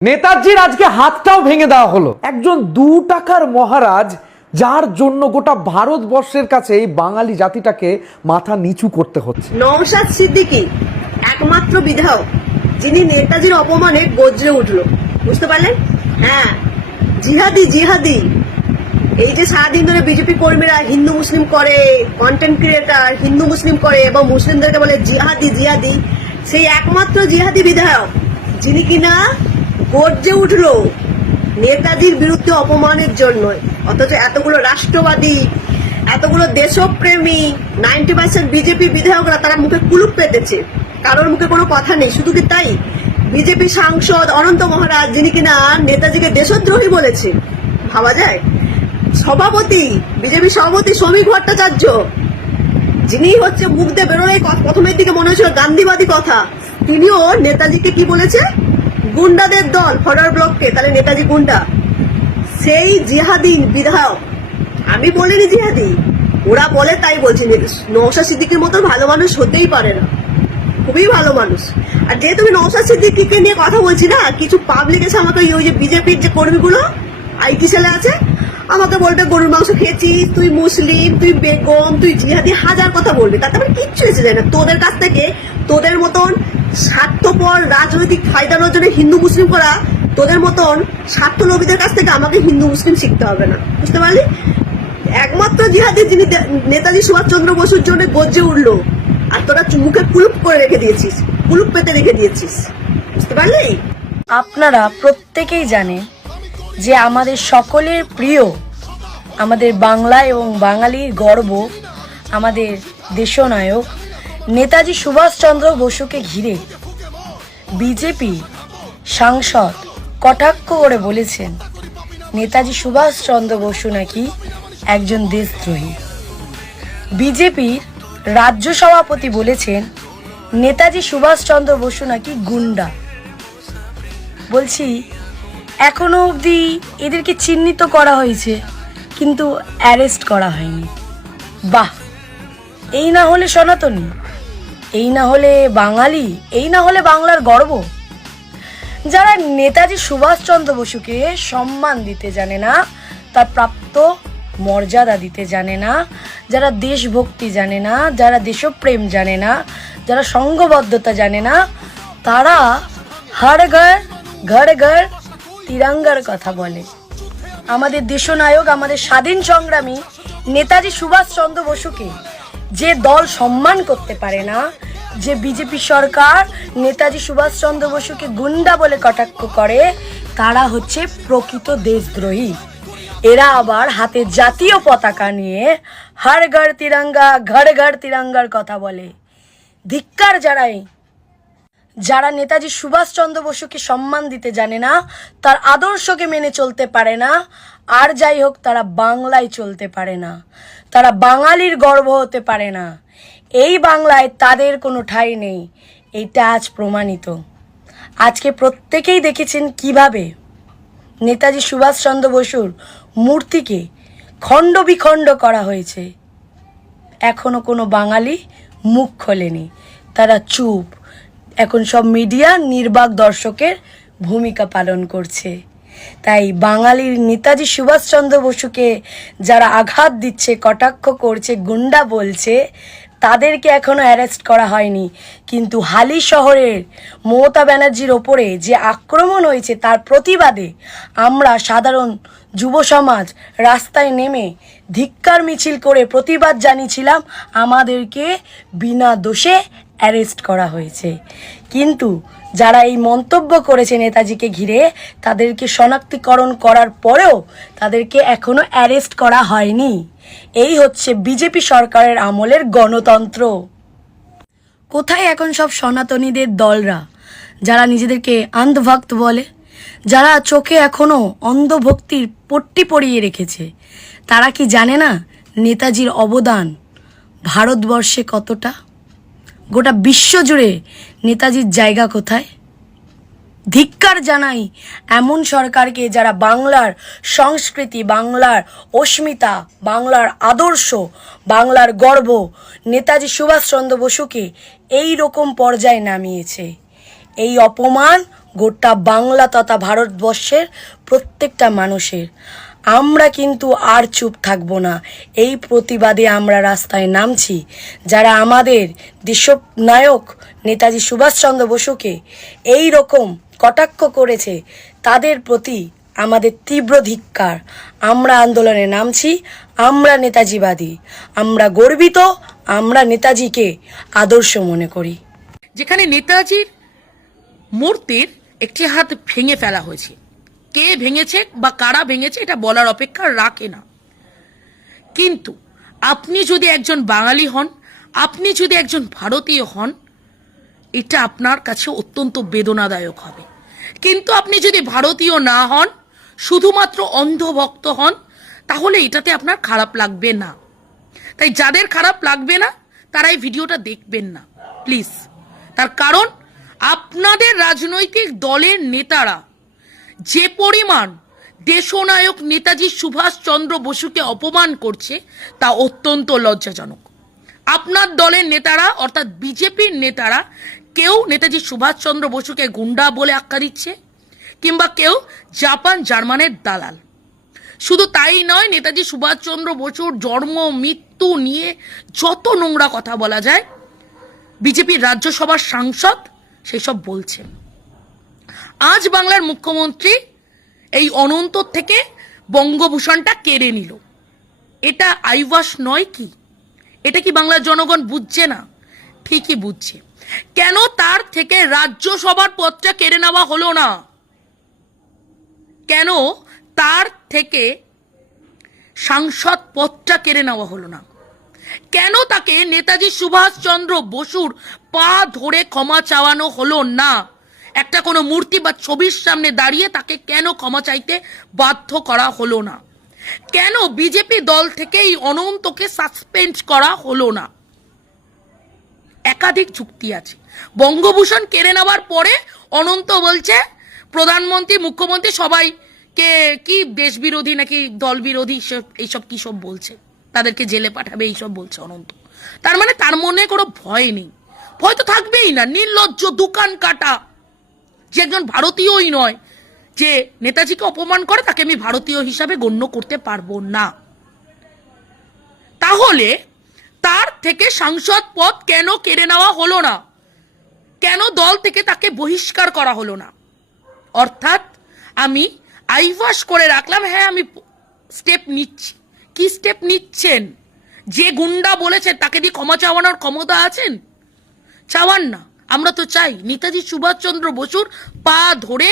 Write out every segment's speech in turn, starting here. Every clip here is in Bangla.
নেতাজির আজকে হাতটাও ভেঙে দেওয়া হলো। একজন 2 টাকার মহারাজ, যার জন্য গোটা ভারতবর্ষের কাছে এই বাঙালি জাতিটাকে মাথা নিচু করতে হচ্ছে। নওশাদ সিদ্দিকী একমাত্র বিধায়ক যিনি নেতাজির অপমানে গর্জে উঠলো। বুঝতে পারলেন? হ্যাঁ, জিহাদি জিহাদি। এই যে সারাদিন ধরে বিজেপি কর্মীরা হিন্দু মুসলিম করে, কন্টেন্ট ক্রিয়েটার হিন্দু মুসলিম করে এবং মুসলিমদেরকে বলে জিহাদি জিহাদি, সেই একমাত্র জিহাদি বিধায়ক যিনি কিনা গর্জে উঠলো নেতাজির বিরুদ্ধে অপমানের জন্য। অথচ এতগুলো রাষ্ট্রবাদী, এতগুলো দেশপ্রেমী 90% বিজেপি বিধায়করা তারা মুখে কুলুপ পেতেছে, কারোর মুখে কোনো কথা নেই। শুধু কি তাই, বিজেপি সাংসদ অনন্ত মহারাজ যিনি কিনা নেতাজিকে দেশদ্রোহী বলেছে, ভাবা যায়। সভাপতি, বিজেপি সভাপতি শ্রমিক ভট্টাচার্য, যিনি হচ্ছে মুখ দিয়ে বেরোলেই প্রথমের দিকে মনে হচ্ছিল গান্ধীবাদী কথা, তিনিও নেতাজিকে কি বলেছে, গুন্ডাদের দল ফরওয়ার্ড ব্লককে। তাহলে নেতাজি গুন্ডা? সেই জিহাদি বিধায়ক, আমি বলিনি জিহাদি, ওরা বলে তাই বলছি। নওশাদ সিদ্দিকীর মতো ভালো মানুষ হতেই পারে না, খুবই ভালো মানুষ। আর যেহেতু আমি নওশাদ সিদ্দিকীকে নিয়ে কথা বলছি না, কিছু পাবলিক এসে আমাকে ওই যে বিজেপির যে কর্মীগুলো আইটি সেলে আছে, আমাকে বলবে গরুর মাংস খেয়েছিস, তুই মুসলিম, তুই বেগম, তুই জিহাদি, হাজার কথা বলবে। তাতে আমার কিচ্ছু এসে যায় না। তোদের কাছ থেকে, তোদের মতন স্বার্থপর রাজনৈতিক ফায়দা নেওয়ার জন্য হিন্দু মুসলিম করা, তোদের মতন স্বার্থ লোভীদের কাছ থেকে আমাকে হিন্দু মুসলিম শিখতে হবে না। বুঝতে পারলি? একমাত্র জিহাদি যিনি নেতাজি সুভাষচন্দ্র বসুর জন্য গর্জে উঠলো, আর তোরা মুখে কুলুপ করে রেখে দিয়েছিস, কুলুপ পেতে রেখে দিয়েছিস। বুঝতে পারলি? আপনারা প্রত্যেকেই জানেন যে আমাদের সকলের প্রিয়, আমাদের বাংলা এবং বাঙালির গর্ব, আমাদের দেশনায়ক নেতাজি সুভাষচন্দ্র বসুকে ঘিরে বিজেপি সাংসদ কটাক্ষ করে বলেছেন নেতাজি সুভাষচন্দ্র বসু নাকি একজন দেশদ্রোহী। বিজেপির রাজ্য সভাপতি বলেছেন নেতাজি সুভাষচন্দ্র বসু নাকি গুন্ডা। বলছি, এখনো অবধি এদেরকে চিহ্নিত করা হয়েছে, কিন্তু অ্যারেস্ট করা হয়নি। বাহ, এই না হলে সনাতনী, এই না হলে বাঙালি, এই না হলে বাংলার গর্ব। যারা নেতাজি সুভাষচন্দ্র বসুকে সম্মান দিতে জানে না, তার প্রাপ্ত মর্যাদা দিতে জানে না, যারা দেশভক্তি জানে না, যারা দেশপ্রেম জানে না, যারা সংঘবদ্ধতা জানে না, তারা হর ঘর ঘর ঘর তিরঙ্গার কথা বলে। আমাদের দেশনায়ক, আমাদের স্বাধীন সংগ্রামী নেতাজি সুভাষচন্দ্র বসুকে যে দল সম্মান করতে পারে না, যে বিজেপি সরকার নেতাজি সুভাষচন্দ্র বসুকে গুন্ডা বলে কটাক্ষ করে, তারা হচ্ছে প্রকৃত দেশদ্রোহী। এরা আবার হাতে জাতীয় পতাকা নিয়ে হর ঘর তিরঙ্গা, ঘর ঘর তিরঙ্গার কথা বলে। ধিক্কার জানাই যারা নেতাজি সুভাষচন্দ্র বসুকে সম্মান দিতে জানে না, তার আদর্শকে মেনে চলতে পারে না, আর যাই হোক তারা বাংলায় চলতে পারে না, তারা বাঙালির গর্ব হতে পারে না। এই বাংলায় তাদের কোনো ঠাঁই নেই, এটা আজ প্রমাণিত। আজকে প্রত্যেকেই দেখেছেন কিভাবে নেতাজি সুভাষচন্দ্র বসুর মূর্তিকে খণ্ড বিখণ্ড করা হয়েছে। এখনো কোনো বাঙালি মুখ খোলেনি, তারা চুপ। এখন সব মিডিয়া নির্বাক দর্শকের ভূমিকা পালন করছে। তাই বাঙালির নেতাজি সুভাষচন্দ্র বসুকে যারা আঘাত দিচ্ছে, কটাক্ষ করছে, গুন্ডা বলছে, তাদেরকে এখনো অ্যারেস্ট করা হয়নি। কিন্তু হালি শহরের মমতা ব্যানার্জির ওপরে যে আক্রমণ হয়েছে, তার প্রতিবাদে আমরা সাধারণ যুব সমাজ রাস্তায় নেমে ধিক্কার মিছিল করে প্রতিবাদ জানিয়েছিলাম। আমাদেরকে বিনা দোষে অ্যারেস্ট করা হয়েছে। কিন্তু যারা এই মন্তব্য করেছে নেতাজিকে ঘিরে, তাদেরকে শনাক্তিকরণ করার পরেও তাদেরকে এখনো অ্যারেস্ট করা হয়নি। এই হচ্ছে বিজেপি সরকারের আমলের গণতন্ত্র। কোথায় এখন সব সনাতনীদের দলরা, যারা নিজেদেরকে অন্ধভক্ত বলে, যারা চোখে এখনো অন্ধভক্তির পট্টি পরিয়ে রেখেছে? তারা কি জানে না নেতাজির অবদান ভারতবর্ষে কতটা? গোটা বিশ্ব জুড়ে নেতাজির জায়গা কোথায়? ধিক্কার জানাই এমন সরকারকে যারা বাংলার সংস্কৃতি, বাংলার অস্মিতা, বাংলার আদর্শ, বাংলার গর্ব নেতাজি সুভাষচন্দ্র বসুকে এই রকম পর্যায়ে নামিয়েছে। এই অপমান গোটা বাংলা তথা ভারতবর্ষের প্রত্যেকটা মানুষের। আমরা কিন্তু আর চুপ থাকবো না, এই প্রতিবাদে আমরা রাস্তায় নামছি। যারা আমাদের দেশনায়ক নেতাজি সুভাষচন্দ্র বসুকে এই রকম কটাক্ষ করেছে তাদের প্রতি আমাদের তীব্র ধিক্কার। আমরা আন্দোলনে নামছি, আমরা নেতাজিবাদী, আমরা গর্বিত, আমরা নেতাজিকে আদর্শ মনে করি। যেখানে নেতাজির মূর্তির একটি হাত ভেঙে ফেলা হয়েছে, কে ভেঙেছে বা কারা ভেঙেছে এটা বলার অপেক্ষা রাখে না। কিন্তু আপনি যদি একজন বাঙালি হন, আপনি যদি একজন ভারতীয় হন, এটা আপনার কাছে অত্যন্ত বেদনাদায়ক হবে। কিন্তু আপনি যদি ভারতীয় না হন, শুধুমাত্র অন্ধভক্ত হন, তাহলে এটাতে আপনার খারাপ লাগবে না। তাই যাদের খারাপ লাগবে না তারা এই ভিডিওটা দেখবেন না প্লিজ। তার কারণ আপনাদের রাজনৈতিক দলের নেতারা যে পরিমাণ দেশনায়ক নেতাজি সুভাষচন্দ্র বসুকে অপমান করছে তা অত্যন্ত লজ্জাজনক। আপনার দলের নেতারা অর্থাৎ বিজেপির নেতারা কেউ নেতাজি সুভাষচন্দ্র বসুকে গুন্ডা বলে আখ্যা দিচ্ছে, কিংবা কেউ জাপান জার্মানের দালাল। শুধু তাই নয়, নেতাজি সুভাষচন্দ্র বসুর জন্ম মৃত্যু নিয়ে যত নোংরা কথা বলা যায় বিজেপির রাজ্যসভার সাংসদ সেসব বলছেন। আজ বাংলার মুখ্যমন্ত্রী এই অনন্তর থেকে বঙ্গভূষণটা কেড়ে নিল, এটা আইওয়াস নয় কি? এটা কি বাংলার জনগণ বুঝছে না? ঠিকই বুঝছে। কেন তার থেকে রাজ্যসভার পদটা কেড়ে নেওয়া হলো না? কেন তার থেকে সাংসদ পদটা কেড়ে নেওয়া হলো না? কেন তাকে নেতাজি সুভাষচন্দ্র বসুর পা ধরে ক্ষমা চাওয়ানো হলো না? একটা কোনো মূর্তি বা ছবির সামনে দাঁড়িয়ে তাকে কেন ক্ষমা চাইতে বাধ্য করা হলো না? কেন বিজেপি দল থেকে এই অনন্তকে সাসপেন্ড করা হলো না? একাধিক যুক্তি আছে। বঙ্গভূষণ কেড়ে নেওয়ার পরে অনন্ত বলছে প্রধানমন্ত্রী মুখ্যমন্ত্রী সবাইকে কি দেশ বিরোধী নাকি দল বিরোধী এইসব কি সব বলছে, তাদেরকে জেলে পাঠাবে এইসব বলছে অনন্ত। তার মানে তার মনে কোনো ভয় নেই। ভয় তো থাকবেই না। নির্লজ্জ দোকান কাটা যে একজন ভারতীয়ই নয়, যে নেতাজিকে অপমান করে তাকে আমি ভারতীয় হিসাবে গণ্য করতে পারবো না। তাহলে তার থেকে সাংসদ পদ কেন কেড়ে নেওয়া হলো না? কেন দল থেকে তাকে বহিষ্কার করা হলো না? অর্থাৎ আমি আইওয়াস করে রাখলাম, হ্যাঁ আমি স্টেপ নিচ্ছি। কি স্টেপ নিচ্ছেন? যে গুন্ডা বলেছে তাকে দিয়ে ক্ষমা চাওয়ানোর ক্ষমতা আছেন? চাওয়ান না। আমরা তো চাই নেতাজি সুভাষচন্দ্র বসুর পা ধরে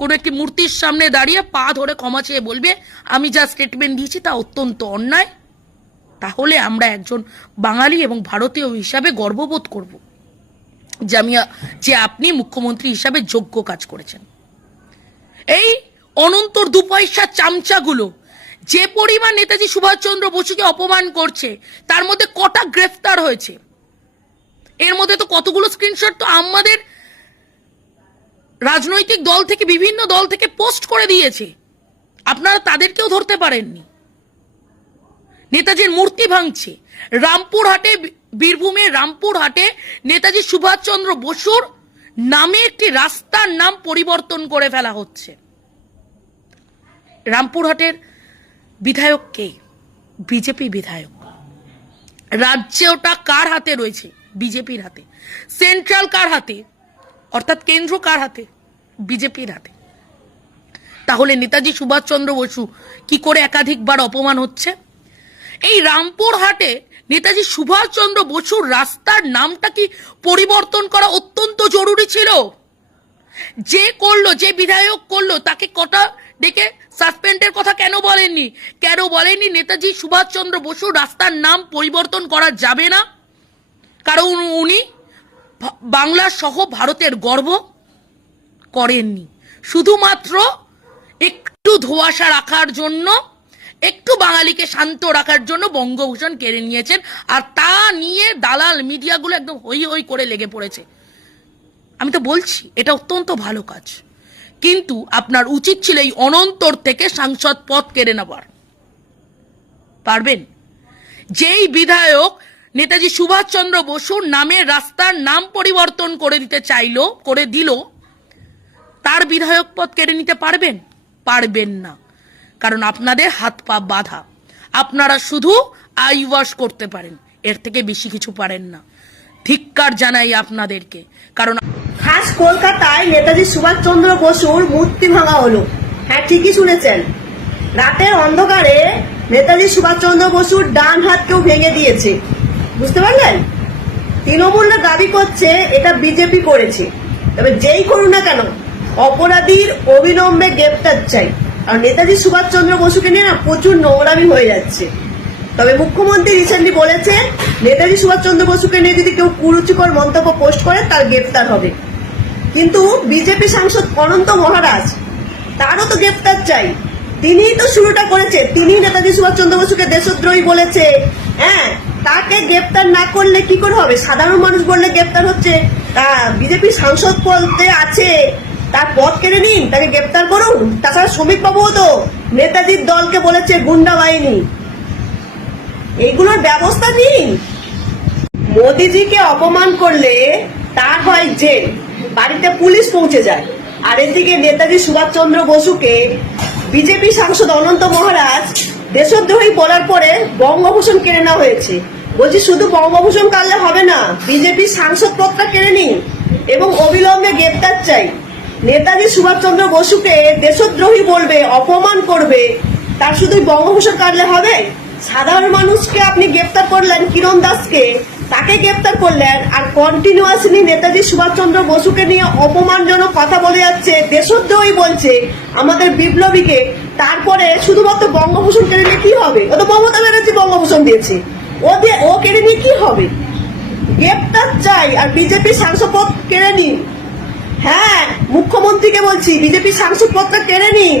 কোনো একটি মূর্তির সামনে দাঁড়িয়ে পা ধরে ক্ষমা চেয়ে বলবে আমি যা স্টেটমেন্ট দিয়েছি তা অত্যন্ত অন্যায়। তাহলে আমরা একজন বাঙালি এবং ভারতীয় হিসাবে গর্ববোধ করব যে আপনি মুখ্যমন্ত্রী হিসাবে যোগ্য কাজ করেছেন। এই অনন্তর দু পয়সা চামচাগুলো যে পরিমাণ নেতাজি সুভাষচন্দ্র বসুকে অপমান করছে, তার মধ্যে কটা গ্রেফতার হয়েছে? এর মধ্যে তো কতগুলো স্ক্রিনশট তো আমাদের রাজনৈতিক দল থেকে বিভিন্ন দল থেকে পোস্ট করে দিয়েছে, আপনারা তাদেরকেও ধরতে পারেননি। নেতাজির মূর্তি ভাঙছে রামপুরহাটে, বীরভূমের রামপুরহাটে নেতাজি সুভাষচন্দ্র বসুর নামে একটি রাস্তার নাম পরিবর্তন করে ফেলা হচ্ছে। রামপুরহাটের বিধায়ক কে? বিজেপি বিধায়ক। রাজ্যে ওটা কার হাতে রয়েছে? বিজেপির হাতে। সেন্ট্রাল কার হাতে? অর্থাৎ কেন্দ্র কার হাতে? বিজেপির হাতে। তাহলে নেতাজি সুভাষচন্দ্র বসু কি করে একাধিকবার অপমান হচ্ছে? এই রামপুরহাটে নেতাজি সুভাষচন্দ্র বসুর রাস্তার নামটা কি পরিবর্তন করা অত্যন্ত জরুরি ছিল? যে করলো, যে বিধায়ক করলো, তাকে কটা ডেকে সাসপেন্ডের কথা কেন বলেননি? কেন বলেননি নেতাজি সুভাষচন্দ্র বসুর রাস্তার নাম পরিবর্তন করা যাবে না? কারণ উনি বাংলা সহ ভারতের গর্ব করেননি। শুধুমাত্র একটু ধোঁয়াশা রাখার জন্য, একটু বাঙালিকে শান্ত রাখার জন্য বঙ্গভূষণ কেড়ে নিয়েছেন। আর তা নিয়ে দালাল মিডিয়াগুলো একদম হই হই করে লেগে পড়েছে। আমি তো বলছি এটা অত্যন্ত ভালো কাজ, কিন্তু আপনার উচিত ছিল এই অনন্তর থেকে সাংসদ পদ কেড়ে নেবার। পারবেন? যেই বিধায়ক নেতাজি সুভাষচন্দ্র বসুর নামে রাস্তার নাম পরিবর্তন করে দিতে চাইলো, করে দিল, তার বিধায়ক পদ কেড়ে নিতে পারবেন? পারবেন না, কারণ আপনাদের হাত পা বাঁধা। আপনারা শুধু আই ওয়াশ করতে পারেন, এর থেকে বেশি কিছু পারেন না। ধিক্কার জানাই আপনাদেরকে, কারণ খাস কলকাতায় নেতাজি সুভাষচন্দ্র বসুর মূর্তি ভাঙা হলো। হ্যাঁ, ঠিকই শুনেছেন। রাতের অন্ধকারে নেতাজি সুভাষচন্দ্র বসুর ডান হাতকেও ভেঙে দিয়েছে, বুঝতে পারলেন? তৃণমূলরা দাবি করছে এটা বিজেপি করেছে। তবে যেই করুন না কেন, অপরাধীর অবিলম্বে গ্রেপ্তার চাই। আর নেতাজি সুভাষচন্দ্র বসুকে নিয়ে না প্রচুর নোংরামি হয়ে যাচ্ছে। তবে মুখ্যমন্ত্রী রিসেন্টলি বলেছে নেতাজি সুভাষচন্দ্র বসুকে নিয়ে যদি কেউ কুরুচিকর মন্তব্য পোস্ট করে তার গ্রেপ্তার হবে। কিন্তু বিজেপি সাংসদ অনন্ত মহারাজ, তারও তো গ্রেপ্তার চাই। তিনিই তো শুরুটা করেছে, তিনি নেতাজি সুভাষচন্দ্র বসুকে দেশদ্রোহী বলেছে। হ্যাঁ, তাকে গ্রেপ্তার না করলে কি করে হবে? সাধারণ মানুষ বললে গ্রেপ্তার হচ্ছে, তা বিজেপি সাংসদ পদে আছে, তার পদ কেড়ে নিন, তাকে গ্রেপ্তার করুন। তাছাড়া শ্রমিক বাবুও তো নেতাজির দলকে বলেছে গুন্ডা বাহিনী। এইগুলোর ব্যবস্থা নিন। মোদিজিকে অপমান করলে তার হয় জেল, বাড়িতে পুলিশ পৌঁছে যায়। আর এদিকে নেতাজি সুভাষচন্দ্র বসুকে বিজেপি সাংসদ অনন্ত মহারাজ দেশদ্রোহী বলার পরে বঙ্গভূষণ কেড়ে নেওয়া হয়েছে। বলছি শুধু বঙ্গভূষণ কাটলে হবে না, বিজেপি সাংসদ পদটা কেড়ে নিন এবং অবিলম্বে গ্রেপ্তার চাই। নেতাজি সুভাষচন্দ্র বসুকে দেশদ্রোহী বলবে, অপমান করবে, তার শুধু বঙ্গভূষণ কাটলে হবে? সাধারণ মানুষকে আপনি গ্রেপ্তার করলেন, কিরণ দাসকে, তাকে গ্রেপ্তার করলেন, আর কন্টিনিউয়াসলি নেতাজি সুভাষচন্দ্র বসুকে নিয়ে অপমানজনক কথা বলে যাচ্ছে, দেশদ্রোহী বলছে আমাদের বিপ্লবীকে। তারপরে শুধুমাত্র বঙ্গভূষণ কেড়ে নিয়ে কি হবে? ও তো মমতা ব্যানার্জি বঙ্গভূষণ দিয়েছে, ও কেড়ে নিয়ে কি হবে? গ্রেপ্তার চাই আর বিজেপি সাংসদ পদ কেড়ে নিন। হ্যাঁ, মুখ্যমন্ত্রীকে বলছি বিজেপি সাংসদ পদটা কেড়ে নিন।